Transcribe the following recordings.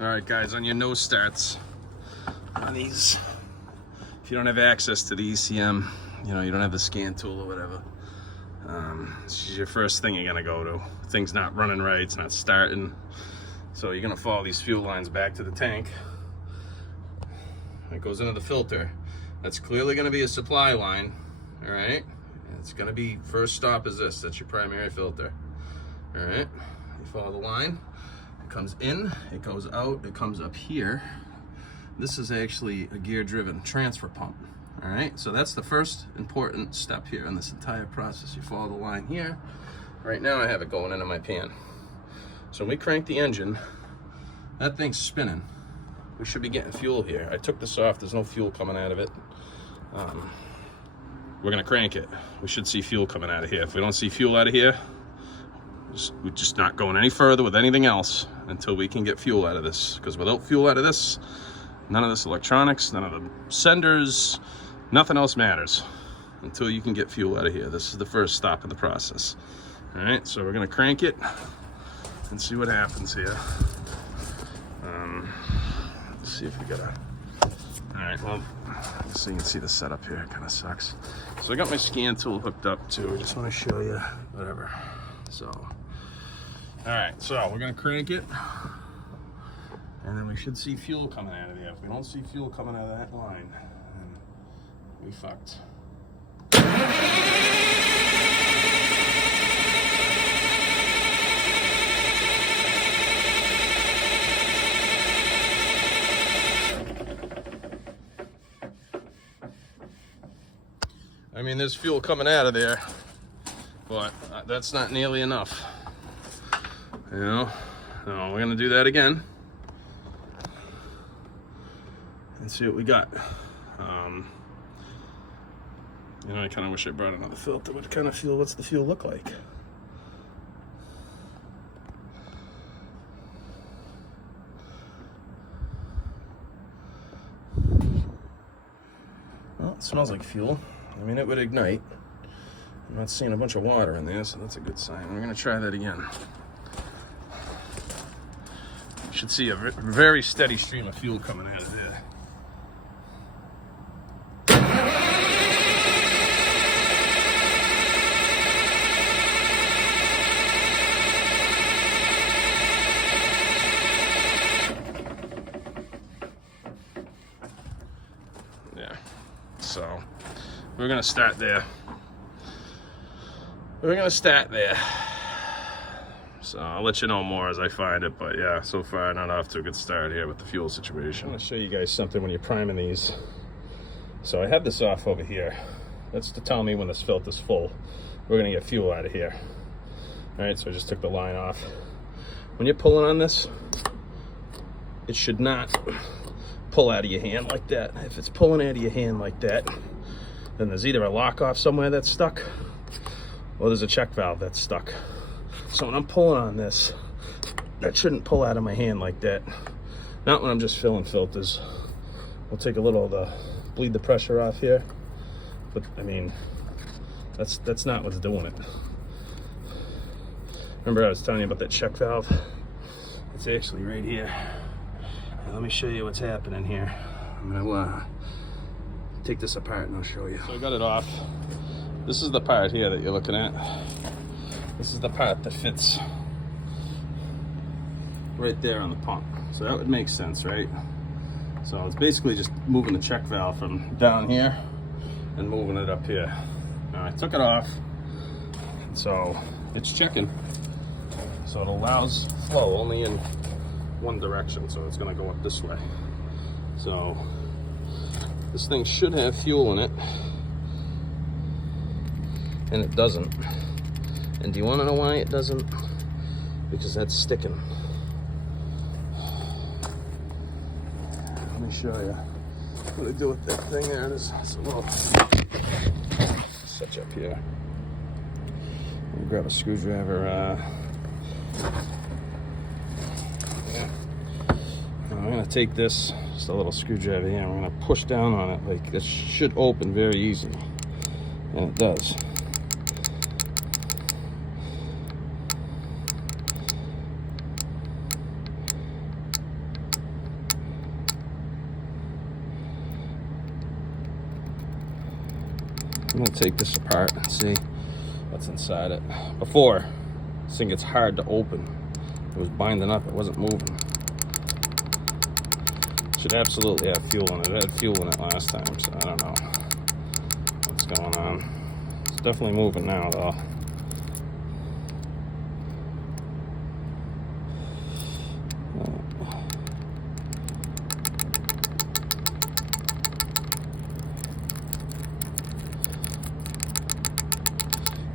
All right, guys, on your nose starts on these, if you don't have access to the ECM, you don't have the scan tool or whatever, this is your first thing you're gonna go to. Thing's not running right, it's not starting. So you're gonna follow these fuel lines back to the tank. It goes into the filter. That's clearly gonna be a supply line, all right? It's gonna be, first stop is this, that's your primary filter, all right? You follow the line, it comes in, it goes out, it comes up here. This is actually a gear-driven transfer pump, all right? So that's the first important step here in this entire process. You follow the line here. Right now I have it going into my pan. So when we crank the engine, that thing's spinning. We should be getting fuel here. I took this off, there's no fuel coming out of it. We're gonna crank it. We should see fuel coming out of here. If we don't see fuel out of here, we're just not going any further with anything else until we can get fuel out of this. Because without fuel out of this, none of this electronics, none of the senders, nothing else matters until you can get fuel out of here. This is the first stop in the process. All right, so we're gonna crank it and see what happens here. Let's see if we got a... All right, well, so you can see the setup here, it kind of sucks. So I got my scan tool hooked up too. I just want to show you, whatever. So, all right, so we're gonna crank it, and then we should see fuel coming out of there. If we don't see fuel coming out of that line, then we fucked. I mean, there's fuel coming out of there, but that's not nearly enough. So we're gonna do that again and see what we got. I kind of wish I brought another filter. What kind of fuel? What's the fuel look like? Well, it smells like fuel. I mean, it would ignite. I'm not seeing a bunch of water in there, so that's a good sign. We're gonna try that again. You should see a very steady stream of fuel coming out of there. Yeah, so we're gonna start there. So I'll let you know more as I find it, but yeah, so far not off to a good start here with the fuel situation. I'm gonna show you guys something when you're priming these. So I have this off over here. That's to tell me when this filter's full. We're gonna get fuel out of here. All right, so I just took the line off. When you're pulling on this, it should not pull out of your hand like that. If it's pulling out of your hand like that, then there's either a lock off somewhere that's stuck, or there's a check valve that's stuck. So when I'm pulling on this, that shouldn't pull out of my hand like that. Not when I'm just filling filters. We'll take a little of the bleed the pressure off here, but I mean, that's not what's doing it. Remember I was telling you about that check valve? It's actually right here. Now let me show you what's happening here. I'm gonna take this apart and I'll show you. So I got it off. This is the part here that you're looking at. This is the part that fits right there on the pump. So that would make sense, right? So it's basically just moving the check valve from down here and moving it up here. Now I took it off, so it's checking. So it allows flow only in one direction, so it's gonna go up this way. So this thing should have fuel in it, and it doesn't. And do you want to know why it doesn't? Because that's sticking. Let me show you what I do with that thing there. There's a little such up here. Let me grab a screwdriver. I'm gonna take this, just a little screwdriver here, and I'm gonna push down on it. Like, this should open very easily, and it does. I'm gonna take this apart and see what's inside it. Before, this thing gets hard to open. It was binding up, it wasn't moving. Should absolutely have fuel in it. It had fuel in it last time, so I don't know what's going on. It's definitely moving now, though.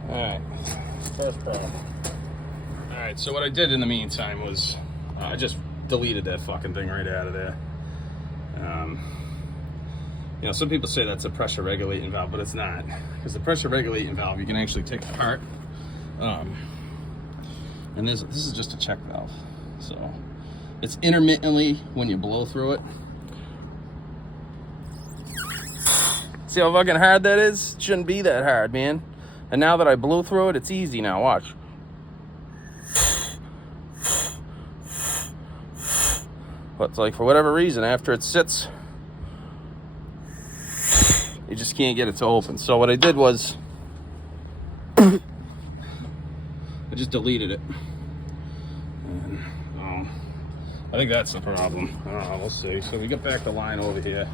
Alright, first problem. Alright, so what I did in the meantime was I just deleted that fucking thing right out of there. You know, some people say that's a pressure regulating valve, but it's not. Because the pressure regulating valve, you can actually take apart. And this is just a check valve. So it's intermittently when you blow through it. See how fucking hard that is? It shouldn't be that hard, man. And now that I blew through it, it's easy now. Watch. But it's like, for whatever reason, after it sits, you just can't get it to open. So what I did was, I just deleted it. And, I think that's the problem. We'll see. So we get back the line over here.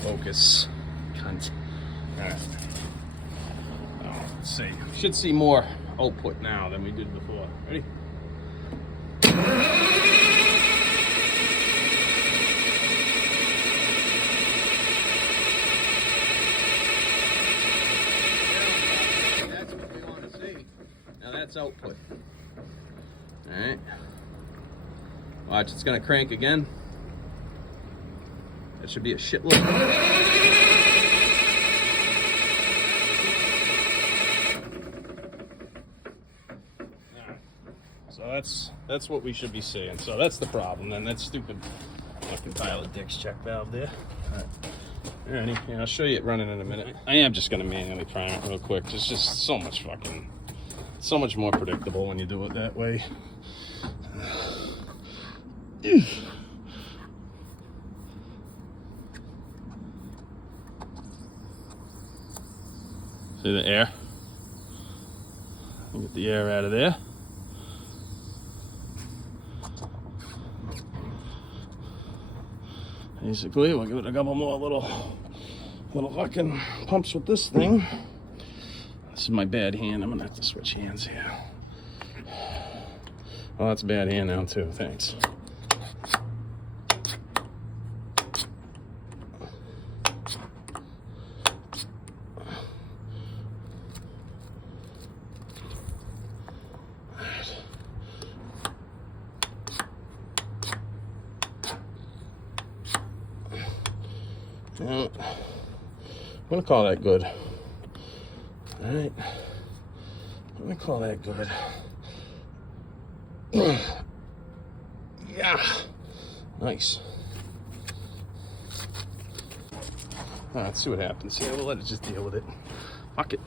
Focus. Cunt. Alright. Let's see. We should see more output now than we did before. Ready? That's what we want to see. Now that's output. Alright. Watch, it's going to crank again. That should be a shitload. So that's what we should be seeing. So that's the problem. Then that stupid fucking pile of dicks check valve there. Alrighty, yeah, I'll show you it running in a minute. I am just gonna manually prime it real quick. It's just so much more predictable when you do it that way. See the air? Get the air out of there. Basically, we'll give it a couple more little fucking pumps with this thing. This is my bad hand. I'm gonna have to switch hands here. Oh, that's a bad hand now too. Thanks. I'm gonna call that good. All right, I'm gonna call that good. Yeah, nice. All right, let's see what happens here. We'll let it just deal with it. Fuck it.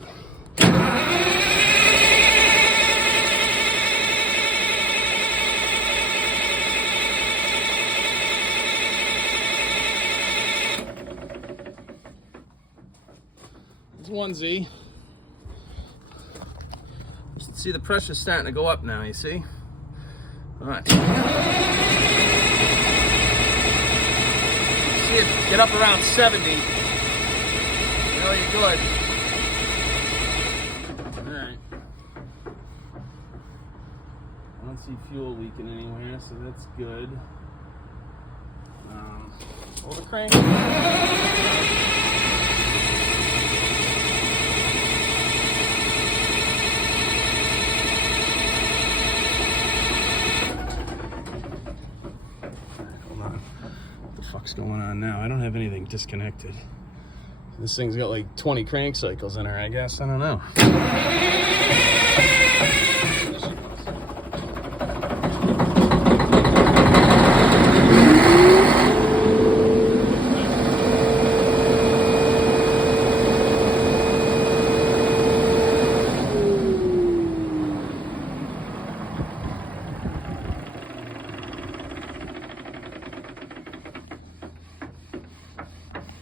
It's 1Z. See, the pressure's starting to go up now, you see? All right. See it get up around 70. Really good. All right. I don't see fuel leaking anywhere, so that's good. Pull the crank. What's going on now? I don't have anything disconnected. This thing's got like 20 crank cycles in her, I guess. I don't know.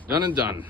Done and done.